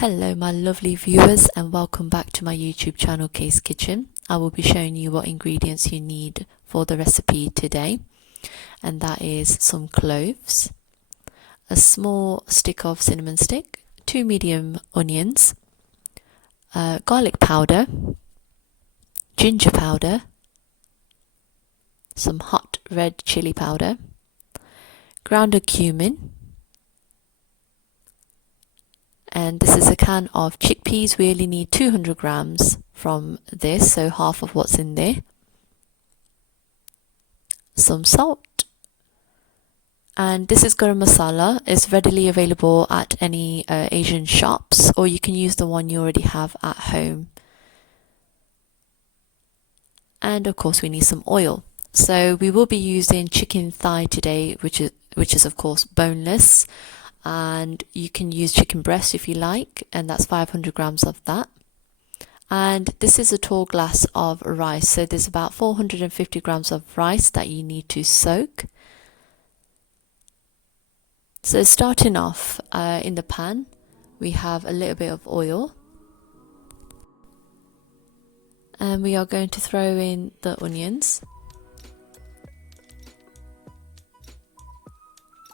Hello my lovely viewers and welcome back to my YouTube channel Kay's Kitchen. I will be showing you what ingredients you need for the recipe today, and that is some cloves, a small stick of cinnamon stick, 2 medium onions, garlic powder, ginger powder, some hot red chili powder, ground cumin, and this is a can of chickpeas. We only need 200 grams from this, so half of what's in there. Some salt, and this is garam masala. It's readily available at any Asian shops, or you can use the one you already have at home. And of course we need some oil. So we will be using chicken thigh today, which is of course boneless. And you can use chicken breast if you like, and that's 500 grams of that. And this is a tall glass of rice, so there's about 450 grams of rice that you need to soak. So starting off in the pan, we have a little bit of oil, and we are going to throw in the onions.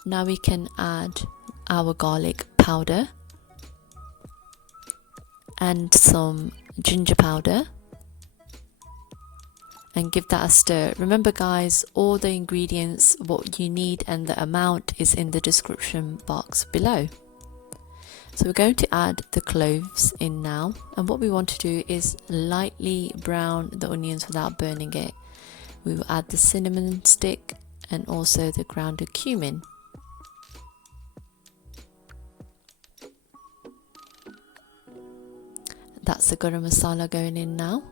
Now we can add our garlic powder and some ginger powder and give that a stir. Remember guys, all the ingredients, what you need and the amount is in the description box below. So we're going to add the cloves in now, and what we want to do is lightly brown the onions without burning it. We will add the cinnamon stick and also the ground cumin. That's the garam masala going in now.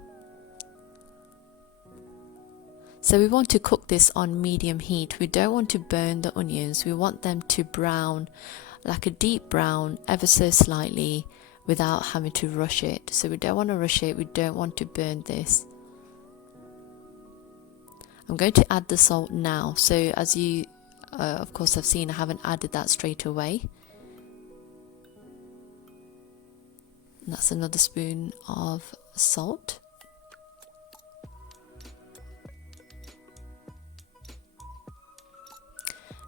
So we want to cook this on medium heat. We don't want to burn the onions. We want them to brown, like a deep brown, ever so slightly, without having to rush it. So we don't want to rush it. We don't want to burn this. I'm going to add the salt now. So as you of course have seen, I haven't added that straight away. And that's another spoon of salt.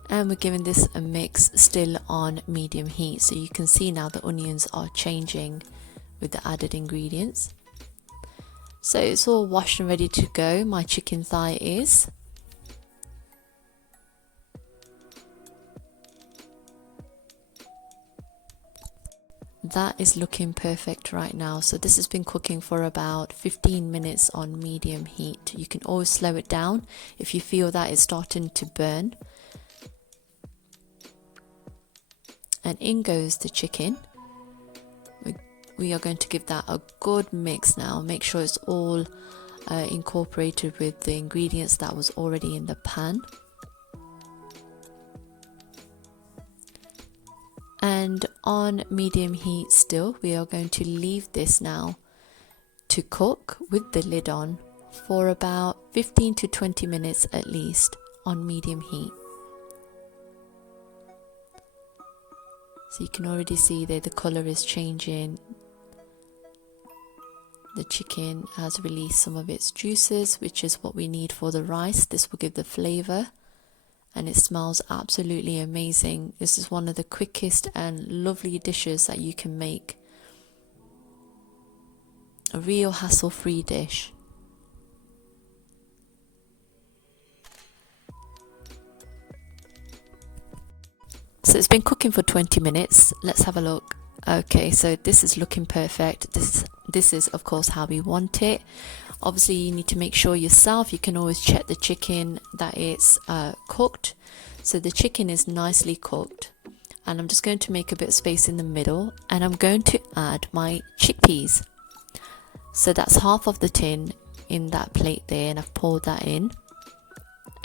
And we're giving this a mix still on medium heat, so you can see now the onions are changing with the added ingredients. So it's all washed and ready to go. My chicken thigh is. That is looking perfect right now. So this has been cooking for about 15 minutes on medium heat. You can always slow it down if you feel that it's starting to burn. And in goes the chicken. We are going to give that a good mix now. Make sure it's all incorporated with the ingredients that was already in the pan. And on medium heat still, we are going to leave this now to cook with the lid on for about 15 to 20 minutes at least on medium heat. So you can already see that the color is changing. The chicken has released some of its juices, which is what we need for the rice. This will give the flavor. And it smells absolutely amazing. This is one of the quickest and lovely dishes that you can make. A real hassle-free dish. So it's been cooking for 20 minutes. Let's have a look. Okay, so this is looking perfect. This is of course how we want it. Obviously you need to make sure yourself, you can always check the chicken that it's cooked. So the chicken is nicely cooked, and I'm just going to make a bit of space in the middle, and I'm going to add my chickpeas. So that's half of the tin in that plate there, and I've poured that in.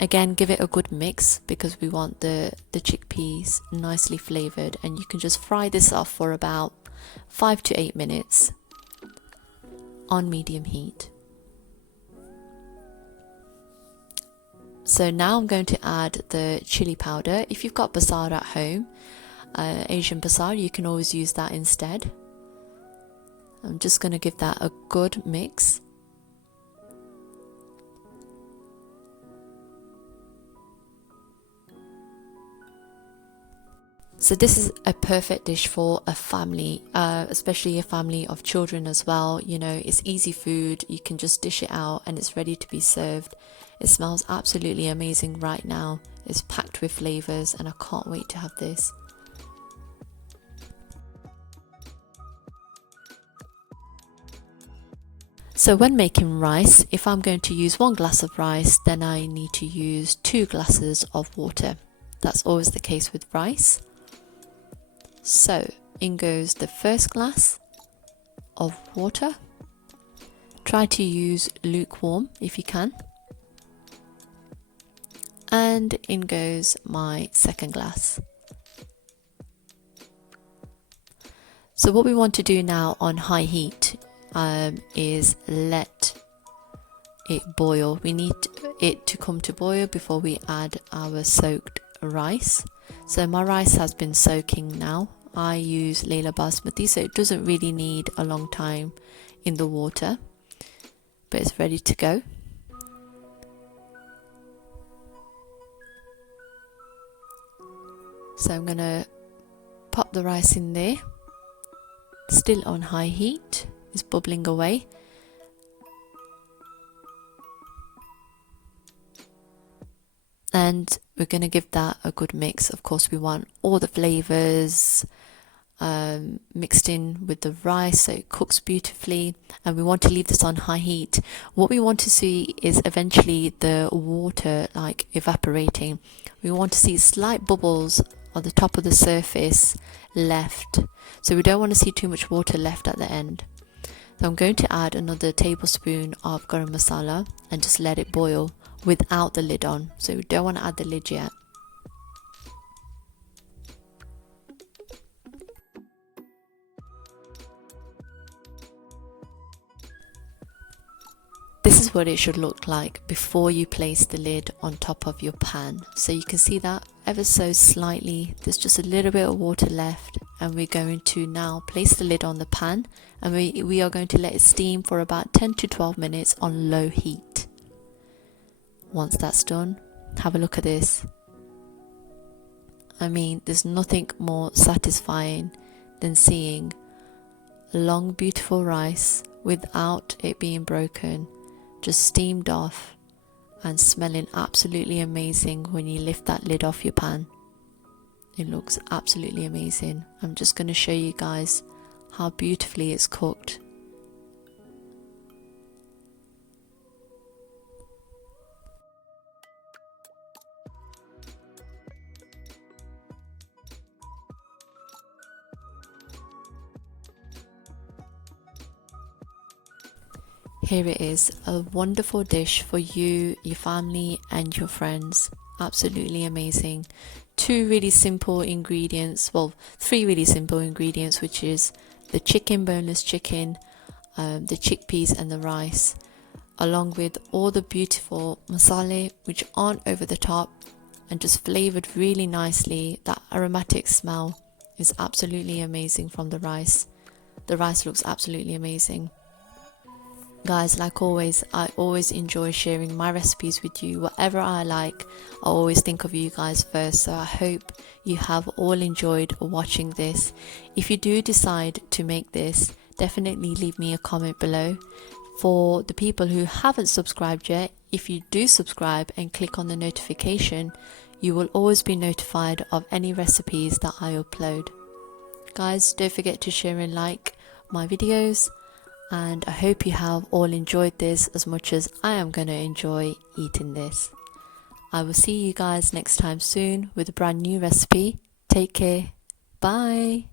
Again, give it a good mix because we want the chickpeas nicely flavored, and you can just fry this off for about 5 to 8 minutes on medium heat. So now I'm going to add the chili powder. If you've got basar at home, Asian basar, you can always use that instead. I'm just going to give that a good mix. So this is a perfect dish for a family, especially a family of children as well. You know, it's easy food. You can just dish it out and it's ready to be served. It smells absolutely amazing right now. It's packed with flavors and I can't wait to have this. So when making rice, if I'm going to use 1 glass of rice, then I need to use 2 glasses of water. That's always the case with rice. So in goes the first glass of water. Try to use lukewarm if you can. And in goes my second glass. So what we want to do now on high heat is let it boil. We need it to come to boil before we add our soaked rice. So my rice has been soaking now. I use Layla basmati, so it doesn't really need a long time in the water, but it's ready to go. So I'm gonna pop the rice in there, still on high heat, it's bubbling away. And we're going to give that a good mix. Of course, we want all the flavors mixed in with the rice so it cooks beautifully, and we want to leave this on high heat. What we want to see is eventually the water like evaporating. We want to see slight bubbles on the top of the surface left, so we don't want to see too much water left at the end. So I'm going to add another tablespoon of garam masala and just let it boil without the lid on, so we don't want to add the lid yet. This is what it should look like before you place the lid on top of your pan. So you can see that ever so slightly, there's just a little bit of water left, and we're going to now place the lid on the pan, and we are going to let it steam for about 10 to 12 minutes on low heat. Once that's done, have a look at this. I mean, there's nothing more satisfying than seeing long beautiful rice without it being broken, just steamed off and smelling absolutely amazing when you lift that lid off your pan. It looks absolutely amazing. I'm just going to show you guys how beautifully it's cooked. Here it is, a wonderful dish for you, your family and your friends. Absolutely amazing. 2 really simple ingredients, well 3 really simple ingredients, which is the chicken, boneless chicken, the chickpeas and the rice, along with all the beautiful masala which aren't over the top and just flavored really nicely. That aromatic smell is absolutely amazing from the rice. The rice looks absolutely amazing. Guys, like always, I always enjoy sharing my recipes with you. Whatever I like, I always think of you guys first. So I hope you have all enjoyed watching this. If you do decide to make this, definitely leave me a comment below. For the people who haven't subscribed yet, if you do subscribe and click on the notification, you will always be notified of any recipes that I upload. Guys, don't forget to share and like my videos. And I hope you have all enjoyed this as much as I am going to enjoy eating this. I will see you guys next time soon with a brand new recipe. Take care. Bye.